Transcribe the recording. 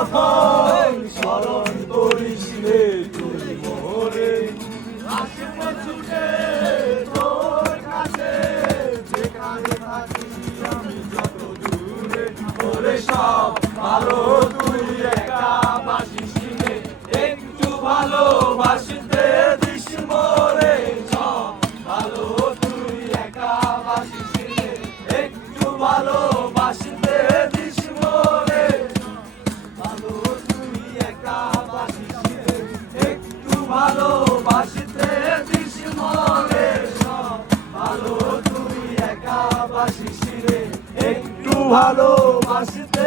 সফল স্মরণ করিস রে তুই মোরে আসব ছুটে তোর কাছে যেখানে থাকি আমি যত দূরে ওরে সব ভালো তুই একা বাসিস রে একটু ভালোবাসতে দিস মোরে সব ভালো তুই একা বাসিস রে একটু ভালোবাসতে দিস মোরে ভালো তুই একা বাসিস রে একটু ভালোবাসতে দিস মোরে সব ভালো তুই একা বাসিস রে একটু ভালোবাসতে